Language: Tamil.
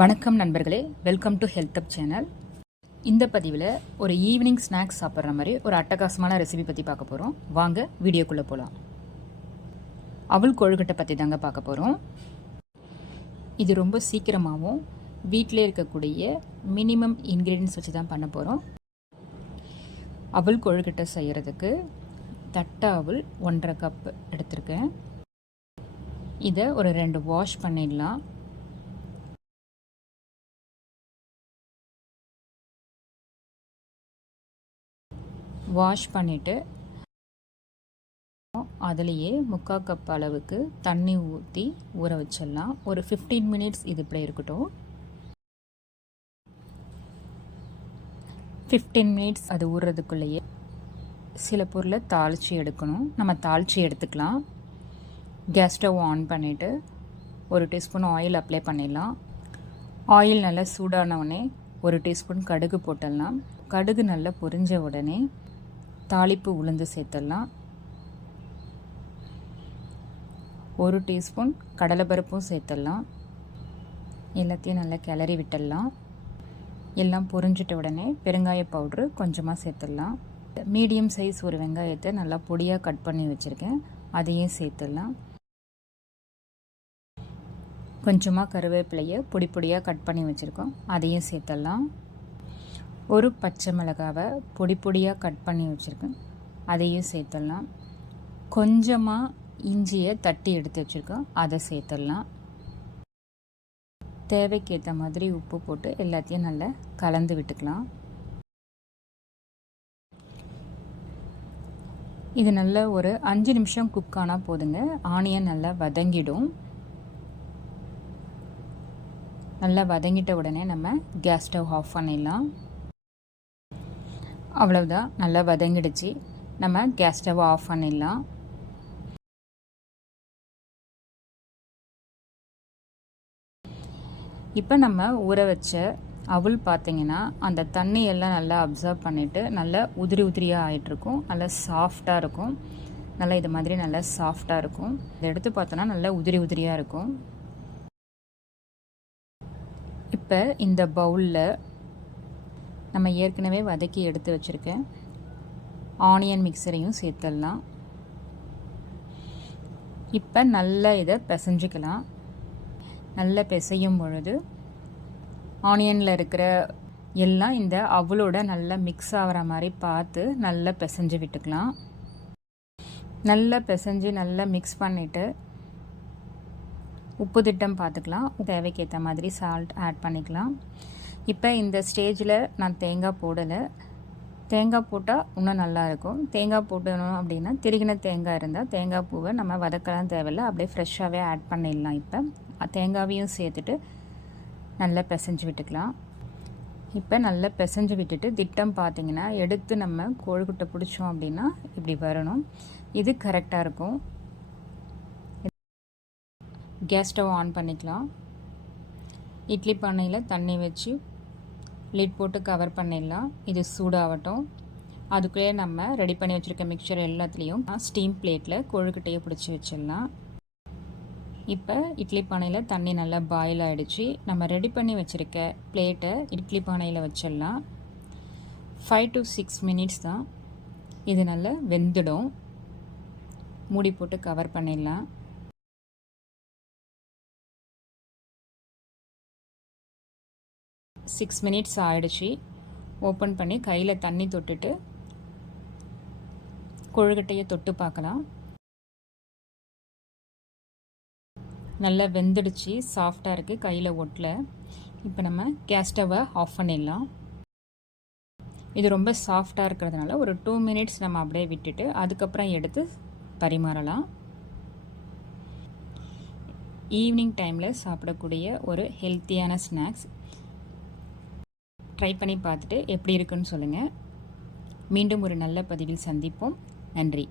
வணக்கம் நண்பர்களே. Welcome to health up channel இந்த பதிவில் ஒரு ஈவினிங் ஸ்நாக்ஸ் சாப்பிட்ற மாதிரி ஒரு அட்டகாசமான ரெசிபி பற்றி பார்க்க போகிறோம் வாங்க வீடியோக்குள்ளே போகலாம் அவள் கொழுக்கட்டை பற்றி தாங்க பார்க்க போகிறோம் இது ரொம்ப சீக்கிரமாகவும் வீட்டிலே இருக்கக்கூடிய மினிமம் இன்க்ரீடியன்ஸ் வச்சு தான் பண்ண போகிறோம் அவள் கொழுக்கட்டை செய்கிறதுக்கு தட்டை அவள் ஒன்றரை கப் எடுத்திருக்கேன். இதை ஒரு ரெண்டு வாஷ் பண்ணிடலாம். வாஷ் பண்ணிவிட்டு அதுலேயே முக்கால் கப் அளவுக்கு தண்ணி ஊற்றி ஊற வச்சிடலாம். ஒரு ஃபிஃப்டீன் மினிட்ஸ் இது இப்படி இருக்கட்டும். ஃபிஃப்டீன் மினிட்ஸ் அது ஊறுறதுக்குள்ளேயே சில பொருளை தாளித்து எடுக்கணும். நம்ம தாளித்து எடுத்துக்கலாம். கேஸ் ஸ்டவ் ஆன் பண்ணிவிட்டு ஒரு டீஸ்பூன் ஆயில் அப்ளை பண்ணிடலாம். ஆயில் நல்லா சூடானவுடனே ஒரு டீஸ்பூன் கடுகு போட்டுடலாம். கடுகு நல்லா பொரிஞ்ச உடனே தாளிப்பு உளுந்து சேர்த்துடலாம். ஒரு டீஸ்பூன் கடலைப்பருப்பும் சேர்த்துடலாம். எல்லாத்தையும் நல்லா கிளறி விட்டுடலாம். எல்லாம் பொரிஞ்சிட்ட உடனே பெருங்காய பவுட்ரு கொஞ்சமாக சேர்த்துடலாம். மீடியம் சைஸ் ஒரு வெங்காயத்தை நல்லா பொடியாக கட் பண்ணி வச்சுருக்கேன். அதையும் சேர்த்துடலாம். கொஞ்சமாக கருவேப்பிலையை பொடி பொடியாக கட் பண்ணி வச்சுருக்கோம். அதையும் சேர்த்துடலாம். ஒரு பச்சை மிளகாவை பொடி பொடியாக கட் பண்ணி வச்சுருக்கேன். அதையும் சேர்த்துடலாம். கொஞ்சமாக இஞ்சியை தட்டி எடுத்து வச்சுருக்கோம் அதை சேர்த்துடலாம். தேவைக்கேற்ற மாதிரி உப்பு போட்டு எல்லாத்தையும் நல்லா கலந்து விட்டுக்கலாம். இது நல்ல ஒரு அஞ்சு நிமிஷம் குக் ஆனால் போதுங்க. ஆனியன் நல்லா வதங்கிடும். நல்லா வதங்கிட்ட உடனே நம்ம கேஸ் ஸ்டவ் ஆஃப் பண்ணிடலாம். அவ்வளவுதான். நல்லா வதங்கிடுச்சு. நம்ம கேஸ் ஸ்டவ் ஆஃப் பண்ணிடலாம். இப்போ நம்ம ஊற வச்ச அவுள் பார்த்தீங்கன்னா அந்த தண்ணியெல்லாம் நல்லா அப்சர்வ் பண்ணிவிட்டு நல்லா உதிரி உதிரியாக ஆகிட்டுருக்கும் நல்லா சாஃப்டாக இருக்கும். நல்லா இது மாதிரி நல்லா சாஃப்டாக இருக்கும். இதை எடுத்து பார்த்தோன்னா நல்லா உதிரி உதிரியாக இருக்கும். இப்போ இந்த பவுலில் நம்ம ஏற்கனவே வதக்கி எடுத்து வச்சுருக்கேன் ஆனியன் மிக்சரையும் சேர்த்துடலாம். இப்போ நல்லா இதை பிசைஞ்சிக்கலாம். நல்லா பிசையும் பொழுது ஆனியனில் இருக்கிற எல்லாம் இந்த அவளோட நல்லா மிக்ஸ் ஆகிற மாதிரி பார்த்து நல்லா பிசைஞ்சு விட்டுக்கலாம். நல்லா பிசைஞ்சு நல்லா மிக்ஸ் பண்ணிவிட்டு உப்பு திட்டம் பார்த்துக்கலாம். தேவைக்கேற்ற மாதிரி சால்ட் ஆட் பண்ணிக்கலாம். இப்போ இந்த ஸ்டேஜில் நான் தேங்காய் போடலை. தேங்காய் போட்டால் இன்னும் நல்லாயிருக்கும் தேங்காய் போட்டணும் அப்படின்னா திருகின தேங்காய் இருந்தால் தேங்காய் பூவை நம்ம வதக்கலாம் தேவையில்லை. அப்படியே ஃப்ரெஷ்ஷாகவே ஆட் பண்ணிடலாம் இப்போ. தேங்காவையும் சேர்த்துட்டு நல்லா பிசைஞ்சு விட்டுக்கலாம். இப்போ நல்லா பிசைஞ்சு விட்டுட்டு திட்டம் பார்த்திங்கன்னா எடுத்து நம்ம கோழிக்குட்டை பிடிச்சோம் அப்படின்னா இப்படி வரணும். இது கரெக்டாக இருக்கும். கேஸ் ஸ்டவ் ஆன் பண்ணிக்கலாம். இட்லி பானையில் தண்ணி வச்சு லிட் போட்டு கவர் பண்ணிடலாம். இது சூடாகட்டும் அதுக்குள்ளே நம்ம ரெடி பண்ணி வச்சுருக்க மிக்சர் எல்லாத்துலேயும் ஸ்டீம் பிளேட்டில் கொழுக்கட்டையை பிடிச்சி வச்சிடலாம். இப்போ இட்லி பானையில் தண்ணி நல்லா பாயில் ஆகிடுச்சு நம்ம ரெடி பண்ணி வச்சுருக்க பிளேட்டை இட்லி பானையில் வச்சிடலாம். ஃபைவ் டு சிக்ஸ் மினிட்ஸ் தான் இது நல்லா வெந்துடும். மூடி போட்டு கவர் பண்ணிடலாம். சிக்ஸ் மினிட்ஸ் ஆகிடுச்சு ஓப்பன் பண்ணி கையில் தண்ணி தொட்டுட்டு கொழுக்கட்டையை தொட்டு பார்க்கலாம். நல்லா வெந்துடுச்சு. சாஃப்டாக இருக்குது கையில் ஒட்டல. இப்போ நம்ம கேஸ் ஸ்டவ்வை ஆஃப் பண்ணிடலாம். இது ரொம்ப சாஃப்டாக இருக்கிறதுனால ஒரு டூ மினிட்ஸ் நம்ம அப்படியே விட்டுட்டு அதுக்கப்புறம் எடுத்து பரிமாறலாம். ஈவினிங் டைமில் சாப்பிடக்கூடிய ஒரு ஹெல்த்தியான ஸ்நாக்ஸ் ட்ரை பண்ணி பார்த்துட்டு எப்படி இருக்குன்னு சொல்லுங்கள் மீண்டும் ஒரு நல்ல பதிவில் சந்திப்போம். நன்றி.